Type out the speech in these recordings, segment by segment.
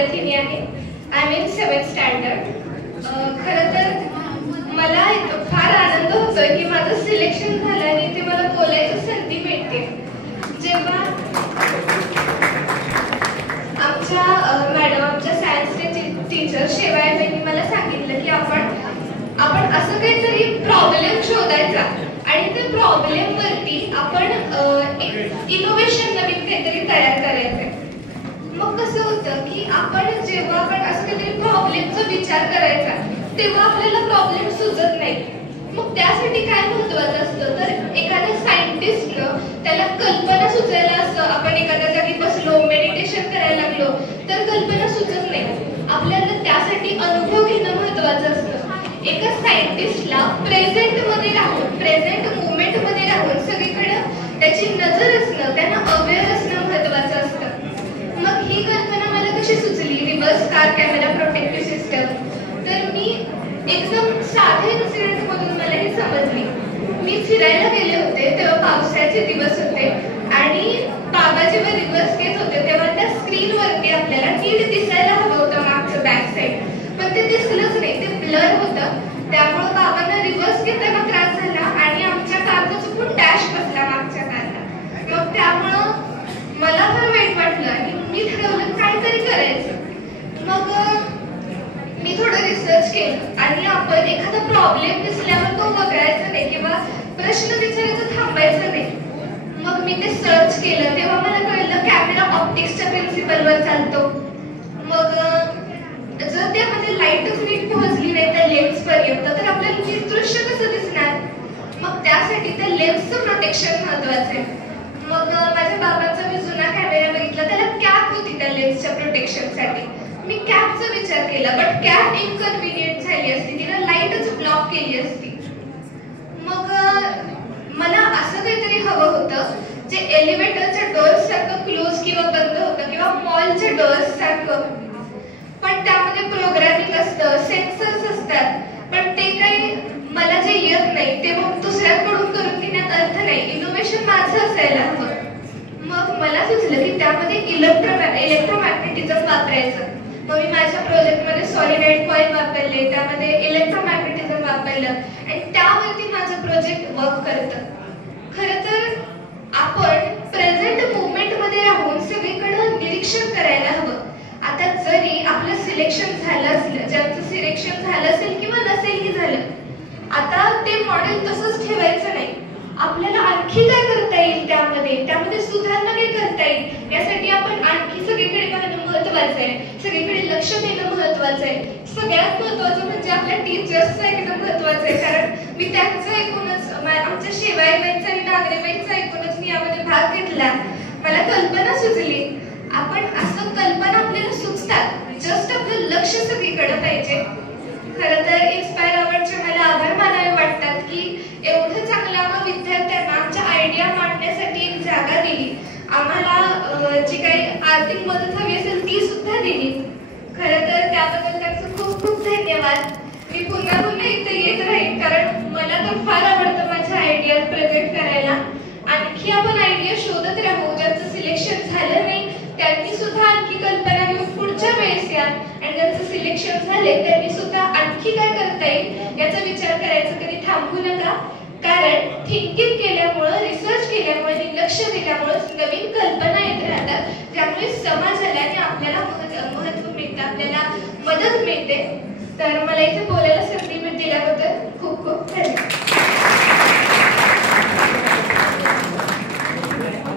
विद्यार्थिनी आहे. I am in 7th standard. खरं तर मला फार आनंद होतोय की माझं सिलेक्शन झालं आणि ते मला बोलायची संधी मिळते. जेव्हा आमच्या मॅडम, आमच्या सायन्सचे टीचर शेवाळेंनी मला सांगितलं की आपण असं काहीतरी प्रॉब्लेम शोधायचा आणि त्या प्रॉब्लेम वरती आपण इनोव्हेशन नवीन काहीतरी तयार करायचंय. मग कसं होतं की जेव्हा आपण असं काहीतरी प्रॉब्लेमचा विचार करायचा तेव्हा आपल्याला प्रॉब्लेम सुचत नाही. मग त्यासाठी काय महत्वाचं असतं तर एखाद्या सायंटिस्टनं त्याला कल्पना सुचायला असं आपण एखाद्या जागी बसलो, मेडिटेशन करायला लागलो तर कल्पना सुचत नाही. आपल्याला त्यासाठी अनुभव घेणं महत्वाचं असतं. एका सायंटिस्टला प्रेझेंट मुवमेंट मध्ये राहून सगळीकडे त्याची नजर असणं, त्यांना अवेअर असणं महत्वाचं असतं. मग ही कल्पना मला कशी सुचली, reverse car camera protective system. तर मी एकदम साधे इन्सिडेंट मधून मला हे समजली. मी फिरायला गेले होते तेव्हा पावसाचे दिवस होते आणि बाबा जेव्हा रिव्हर्स घेत होते तेव्हा त्या स्क्रीनवरती आपल्याला नीट दिसायला हवं होतं मागचं बॅक साईड, पण ते दिसलंच नाही, ते ब्लर होतं. त्यामुळे बाबांना रिव्हर्स घेताना त्रास झाला आणि आमच्या कारचा चुकून डॅश बसला मागच्या कारला. मग त्यामुळं मला फार वाईट वाटलं आणि मी ठरवलं काहीतरी करायचं. मग मी थोडं रिसर्च केलं आणि आपण एखादा प्रॉब्लेम दिसल्यावर तो वगळायचा नाही किंवा प्रश्न विचारायचं थांबायचं नाही. मग मी ते सर्च केलं तेव्हा मला कळलं कॅमेरा ऑप्टिक्सच्या प्रिन्सिपलवर चालतो. मग जर त्यामध्ये लाईटच नीट पोहोचली नाही त्या लेन्स पर्यंत तर आपल्याला नीट दृश्य कसं दिसणार. मग त्यासाठी त्या लेन्सचं प्रोटेक्शन महत्वाचं आहे. मग माझ्या बाबांचा मी जुना कॅमेरा बघितला, त्याला कॅप होती त्या लेन्सच्या प्रोटेक्शनसाठी. मी कॅपचा विचार केला बट कॅप इनकन्व्हिनियंट झाली असती, तिला लाईटच ब्लॉक केली असती. मग मला असं काहीतरी हवं होतं जे एलिव्हेटरच्या डोअर्स सारखं क्लोज किंवा बंद होतं किंवा मॉलच्या डोअर्स सारखं, पण त्यामध्ये प्रोग्रामिंग असतं, सेन्सर्स असतात, पण ते काही मला जे येत नाही ते मग दुसऱ्यांकडून करून घेण्यात अर्थ नाही. इनोव्हेशन माझं असायला हवं. मग मला सुचलं की त्यामध्ये इलेक्ट्रोमॅग्नेटिझम वापरायचं. मग मी माझ्या प्रोजेक्टमध्ये सॉलिडॉइड कॉइल वापरले, त्यामध्ये इलेक्ट्रोमॅग्नेटिझम वापरलं आणि त्यावरती माझं प्रोजेक्ट वर्क करतं. खरं तर आपण प्रेझेंट मुवमेंटमध्ये राहून सगळीकडे निरीक्षण करायला हवं. आता जरी आपलं सिलेक्शन झालं असलं, ज्यांचं सिलेक्शन झालं असेल किंवा नसेलही झालं, आता ते मॉडेल तसंच ठेवायचं नाही. आपल्याला आणखी काय करता येईल, त्यामध्ये सुधारणा काय करता येईल यासाठी आपण आणखी सगळीकडे पाहणं महत्वाचं आहे, सगळीकडे लक्ष देणं महत्वाचं आहे. सगळ्यात महत्वाचं म्हणजे आपल्या टीचर्सचं ऐकणं महत्वाचं आहे. कारण मी त्यांचं ऐकूनच, आमच्या शेवाळेबाईंचा आणि डांगरेबाईंचा ऐकूनच मी यामध्ये भाग घेतला. मला कल्पना सुचली. आपण असं कल्पना आपल्याला सुचतात, जस्ट आपलं लक्ष सगळीकडे पाहिजे. खरं तर इन्स्पायर अवॉर्डचे मला आभार मानावे वाटतात की एवढं चांगलं आम्हा विद्यार्थ्यांना आमच्या आयडिया मांडण्यासाठी एक जागा दिली. आम्हाला जी काही आर्थिक मदत हवी असेल ती सुद्धा दिली. खरं तर त्याबद्दल त्यांचं खूप खूप धन्यवाद. मी पुन्हा इथे येत राहील कारण मला तर फार आवडतं माझ्या आयडिया प्रेझेंट करायला. आणखी आपण आयडिया शोधत राहू. ज्यांचं सिलेक्शन झालं नाही त्यांनी सुद्धा आणखी कल्पना घेऊन पुढच्या वेळेस या आणि ज्यांचं सिलेक्शन झाले त्यांनी सुद्धा आणखी काय करता येईल याचा विचार करायचा. कधी थांबू नका, कारण थिंकिंग केल्यामुळं, रिसर्च केल्यामुळे, लक्ष दिल्यामुळे नवीन कल्पना येत राहतात, त्यामुळे समाजाला आणि आपल्याला महत्त्व मिळतं, आपल्याला मदत मिळते. तर मला इथे बोलायला संधी दिल्याबद्दल खूप खूप धन्यवाद.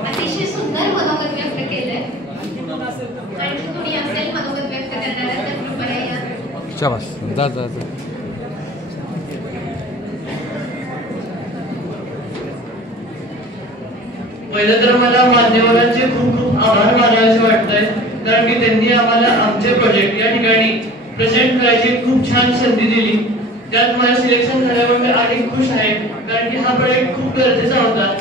अतिशय सुंदर मनोगत व्यक्त केलंय. आणखी कोणी असेल मनोगत व्यक्त करणारा तर कृपया या. शाबास, जा जा जा. पहिलं तर मला मान्यवरांचे खूप खूप आभार मानावेसे वाटतंय, कारण की त्यांनी आम्हाला आमचे प्रोजेक्ट या ठिकाणी प्रेझेंट करायची खूप छान संधी दिली. त्यात माझं सिलेक्शन झाल्यावर मी अधिक खुश आहे, कारण की हा प्रोजेक्ट खूप गरजेचा होता.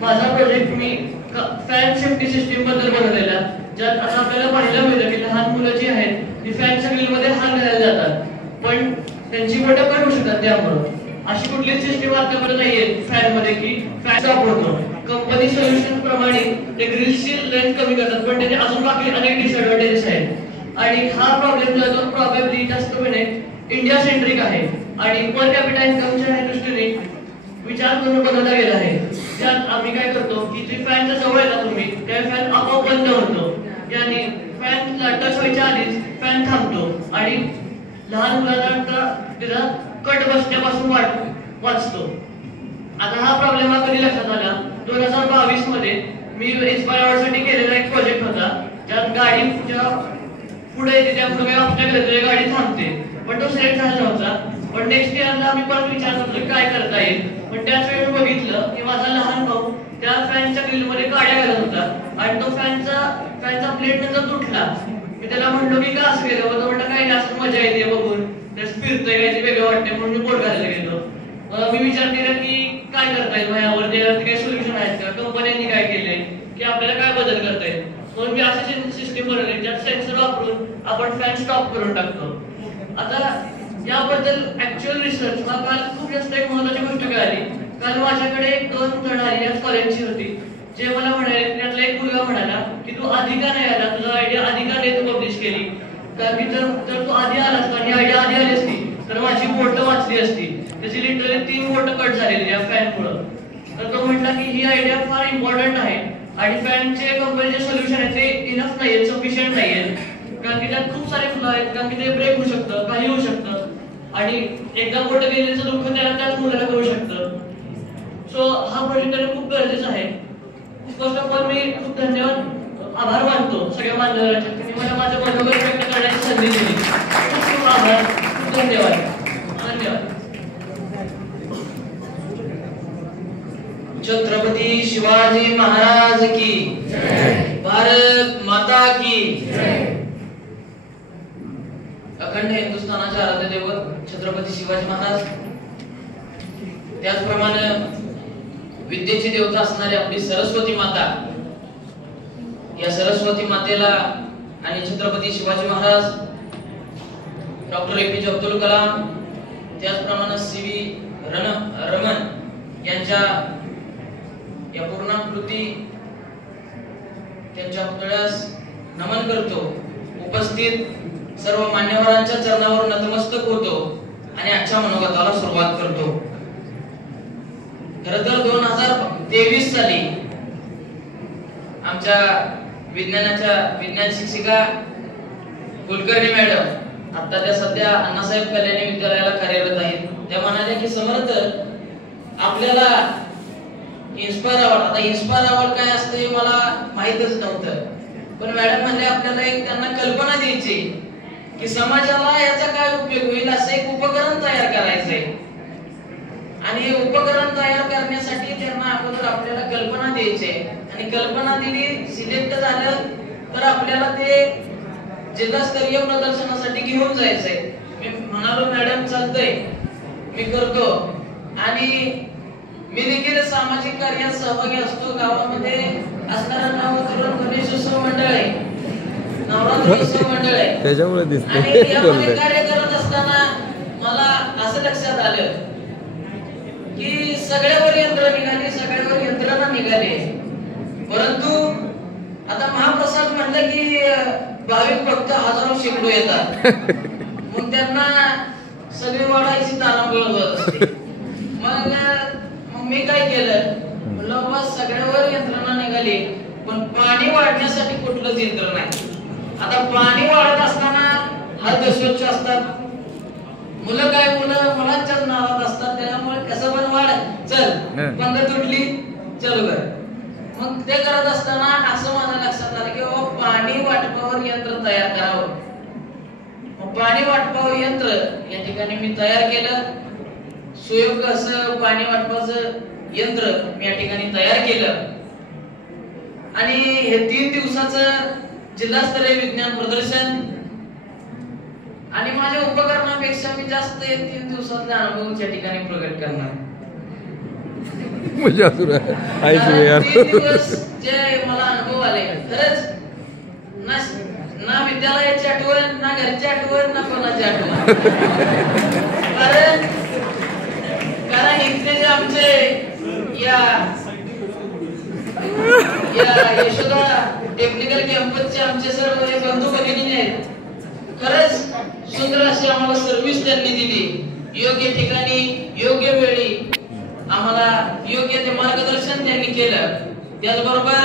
माझा प्रोजेक्ट मी फॅन सेफ्टी सिस्टीम बद्दल बनवलेला, ज्यात आता आपल्याला पाहायला मिळतं की लहान मुलं जी आहेत ती फॅनच्या ग्रिलमध्ये हात घालायला जातात, पण त्यांची बोटं कट होऊ शकतात. त्यामुळे अशी कुठली सिस्टीम आतापर्यंत नाहीये फॅन मध्ये की फॅन सापडतो. कंपनी सोल्युशन प्रमाणे ते ग्रिल्सची लेंथ कमी करतात, पण त्याचे अजून बाकी अनेक डिसएडव्हान्टेजेस आहेत. आणि हा प्रॉब्लेम जो आहे तो प्रॉबेबली जास्तपणे इंडिया सेंट्रिक आहे आणि पर कॅपिटा इन्कमच्या दृष्टीने विचार करून बनवला गेला आहे. त्यात आम्ही काय करतो की जे फॅनच्या जवळ येतात तुम्ही त्या फॅन आपोआप बंद होतो, यानी फॅनला टच व्हायच्या आधीच फॅन थांबतो आणि लहान मुलांना त्याचा कट बसण्यापासून वाचतो. आता हा प्रॉब्लेम कधी लक्षात आला, 2022 मध्ये मी इन्स्पायर अवॉर्डसाठी केलेला एक प्रोजेक्ट होता ज्यात गाडीच्या पुढे त्याच्या पुढे ऑप्शन केलं गाडी थांबते, पण तो सिलेक्ट झाला नव्हता. पण नेक्स्ट इयरला आम्ही परत विचार करतो काय करता येईल, पण त्याच वेळी बघितलं की माझा लहान भाऊ त्या फॅनच्या ग्रिलमध्ये काड्या घालत होता आणि तो फॅनचा प्लेट नंतर तुटला. मी त्याला म्हणलो की का असं केलं, तो म्हणलं काही जास्त मजा येते बघून, त्याच फिरतोय काहीतरी वेगळं वाटते म्हणून मी बोट घालायला गेलो. मी विचार केला की काय करता येईल यावर, यावरती काही सोल्युशन आहेत का, कंपन्यांनी काय केलंय की आपल्याला काय बदल करता येईल. म्हणून मी अशी सिस्टीम बनवली ज्यात सेन्सर वापरून आपण फॅन स्टॉप करून टाकतो. आता याबद्दल ऍक्च्युअल रिसर्च हा काल खूप जास्त एक महत्त्वाची गोष्ट कळाली. काल माझ्याकडे 2 जण आली या कॉलेजची होती, जे मला म्हणाले, त्यातला एक मुलगा म्हणाला की तू आधी का नाही आला, तुझा आयडिया आधी का नाही तू पब्लिश केली, कारण की जर तू आधी आलास तर ही आयडिया आधी आली असती तर माझी बोट वाचली असती. त्याची लिटरली 3 बोट कट झालेली या फॅनमुळे. तर तो म्हटला की ही आयडिया फार इम्पॉर्टंट आहे आणि फॅनचे कंपनीचे सोल्युशन आहे ते इनफ नाहीये, सफिशियंट नाहीये, कारण की त्यात खूप सारे फ्लो आहेत, कारण की ते ब्रेक होऊ शकतं, काही होऊ शकतं आणि एकदा बोट गेलेलं दुःख त्याच मुलाला करू शकतं. सो हा प्रोजेक्ट खूप गरजेचा आहे. फर्स्ट ऑफ ऑल मी खूप आभार मानतो सगळ्या मान्यवरांचे, त्यांनी मला माझं मनोगत व्यक्त करण्याची संधी दिली. खूप खूप आभार, खूप धन्यवाद. धन्यवाद. छत्रपती शिवाजी महाराज की जय, भारत माता की जय. अखंड हिंदुस्थानाचे आराध्य दैवत छत्रपती शिवाजी महाराज, त्याचप्रमाणे विद्येची देवता असणारी आपली सरस्वती माता, या सरस्वती मातेला आणि छत्रपती शिवाजी महाराज, डॉक्टर APJ अब्दुल कलाम, त्याचप्रमाणे CV रमन यांच्या या पूर्णाकृती त्यांच्या पुतळ्यास नमन करतो. उपस्थित सर्व मान्यवरांच्या चरणावर नतमस्तक होतो आणि आजच्या मनोगताला सुरुवात करतो. खरं तर 2023 साली आमच्या विज्ञान शिक्षिका कुलकर्णी मॅडम, आता त्या सध्या अण्णासाहेब कल्याणी विद्यालयाला कार्यरत आहेत, त्या म्हणाल्या की समर्थ आपल्याला इन्स्पायर अवॉर्ड, आता इन्स्पायर अवॉर्ड काय असतं हे मला माहितच नव्हतं, पण मॅडम म्हणले आपल्याला एक त्यांना कल्पना द्यायची की समाजाला याचा काय उपयोग होईल असं एक उपकरण तयार करायचंय आणि हे उपकरण तयार करण्यासाठी त्यांना अगोदर आपल्याला कल्पना द्यायची आणि कल्पना दिली, सिलेक्ट झालं तर आपल्याला ते जिल्हास्तरीय प्रदर्शनासाठी घेऊन जायचंय. मी म्हणालो मॅडम चालतंय, मी करतो. आणि मी देखील सामाजिक कार्यात सहभागी असतो. गावामध्ये असणारं नाव तरुण गणेशोत्सव मंडळ आहे, नवरात्रोत्सव मंडळ आहे, त्याच्यामुळे दिसते. आणि यामध्ये कार्य करत असताना मला असं लक्षात आलं की सगळ्यावर यंत्र निघाली, सगळ्यावर यंत्रणा निघाली, परंतु आता महाप्रसाद म्हणलं की भाविक भक्त हजारो शेकडो येतात, मग त्यांना सगळी वाढायची तारांबळ होत असते. मग मी काय केलं, म्हणलं बाबा सगळ्यावर यंत्रणा निघाली पण पाणी वाढण्यासाठी कुठलंच यंत्र नाही. आता पाणी वाढत असताना हात स्वच्छ असतात, मुलांच्याच नावात असतात, त्यामुळे कसं पण वाढ, चल बंद तुटली चल कर. मग ते करत असताना असं माझ्या लक्षात आलं की बाबा पाणी वाटपावर यंत्र तयार करावं. मग पाणी वाटपावर यंत्र या ठिकाणी मी तयार केलं. सुयोग्य असं पाणी वाटपाचं यंत्र मी या ठिकाणी तयार केलं आणि हे 3 दिवसाचं जिल्हास्तरीय विज्ञान प्रदर्शन आणि माझ्या उपकरणापेक्षा मी जास्त 3 दिवसातले अनुभव या ठिकाणी प्रकट करणार. मजा सुरू आहे यार. 3 दिवस जे मला अनुभव आले, खरंच ना विद्यालयाची आठवण, ना घरची आठवण, ना कोणाची आठवण. कारण इथले जे आमचे या यशोदा टेक्निकल कॅम्पसचे आमचे सर्व बंधू भगिनी आहेत, सुंदर अशी आम्हाला सर्व्हिस त्यांनी दिली। योग्य ठिकाणी योग्य वेळी आम्हाला योग्य ते मार्गदर्शन त्यांनी केलं। त्याचबरोबर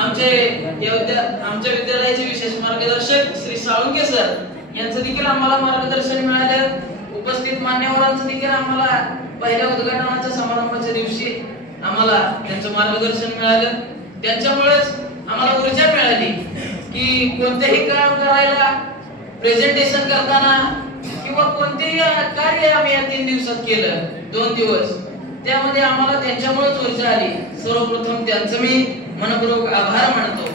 आमच्या विद्यालयाचे विशेष मार्गदर्शक श्री साळुंके सर यांचं देखील आम्हाला मार्गदर्शन मिळालं। उपस्थित मान्यवरांचं देखील आम्हाला पहिल्या उद्घाटनाच्या समारंभाच्या दिवशी आम्हाला त्यांचं मार्गदर्शन मिळालं। त्यांच्यामुळेच आम्हाला ऊर्जा मिळाली की कोणतेही काम करायला, प्रेझेंटेशन करताना किंवा कोणतेही कार्य आम्ही या 3 दिवसात केलं, 2 दिवस, त्यामध्ये आम्हाला त्यांच्यामुळेच ऊर्जा आली। सर्वप्रथम त्यांचं मी मनपूर्वक आभार मानतो।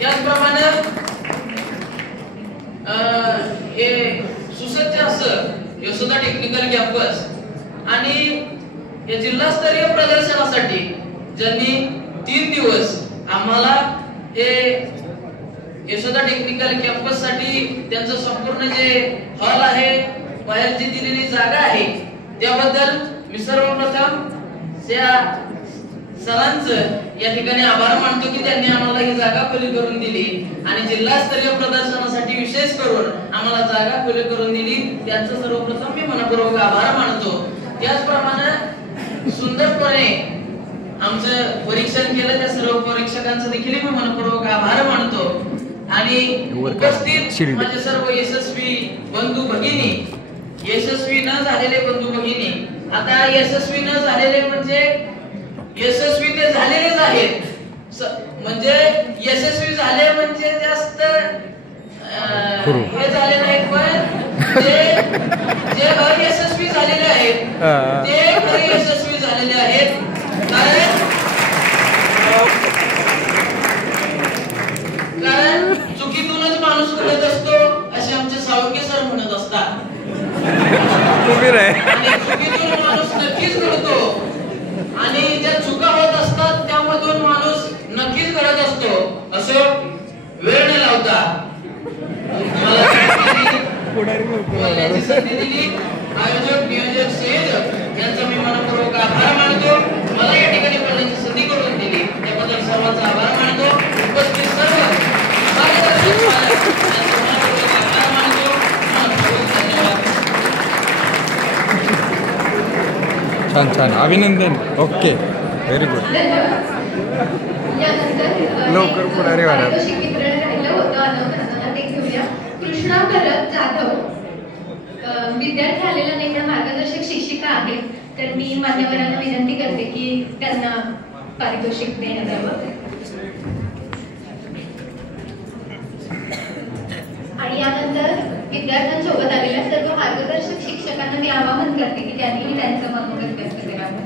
त्याचप्रमाणे हे सुसज्ज असं यशोदा टेक्निकल कॅम्पस आणि या जिल्हास्तरीय प्रदर्शनासाठी ज्यांनी 3 दिवस आम्हाला हे यशोदा टेक्निकल कॅम्पस साठी त्यांचं संपूर्ण जे हॉल आहे, बाहेर जी दिलेली जागा आहे, त्याबद्दल मी सर्वप्रथम त्या सरांचं या ठिकाणी आभार मानतो की त्यांनी आम्हाला ही जागा खुली करून दिली आणि जिल्हास्तरीय प्रदर्शनासाठी विशेष करून आम्हाला जागा खुली करून दिली। त्यांचं सर्वप्रथम मी मनपूर्वक आभार मानतो। त्याचप्रमाणे सुंदरपणे आमचं परीक्षण केलं त्या सर्व परीक्षकांचं देखील मी मनपूर्वक आभार मानतो। आणि उपस्थित माझे सर्व यशस्वी बंधू भगिनी, यशस्वी न झालेले बंधू भगिनी, आता यशस्वी न झालेले म्हणजे यशस्वी ते झालेलेच आहेत, म्हणजे यशस्वी झाले म्हणजे जास्त हे झाले नाही, पण जे अयशस्वी झालेले आहेत ते खरे यशस्वी झालेले आहेत। कारण चुकीतूनच माणूस घडत असतो असे आमचे साळुंके सर म्हणत असतात आणि चुकीतून माणूस नक्कीच घडतो आणि ज्या चुका होत असतात त्यामधून माणूस नक्कीच घडत असतो। असं वेळ न लावता बोलण्याची संधी दिली आयोजक, नियोजक, संयोजक यांचा मी मनपूर्वक आभार मानतो। मला या ठिकाणी बोलण्याची संधी करून दिली त्याबद्दल सर्वांचा आभार मानतो। उपस्थित सर्व मार्गदर्शक यांचा मनपूर्वक आभार मानतो। धन्यवाद। छान छान, अभिनंदन। Okay, very good. लवकर पुढारी वाढा। राहिलं होतं अनावरणाला, ते घेऊया। कृष्णा भरत जाधव विद्यार्थी आलेला नाही पण मार्गदर्शक शिक्षिका आहेत, तर मी मान्यवरांना विनंती करते की त्यांना पारितोषिक देण्यात यावं। आणि यानंतर विद्यार्थ्यांसोबत आलेल्या सर्व मार्गदर्शक शिक्षकांना मी आवाहन करते की त्यांनीही त्यांचं मनोगत व्यक्त करावं।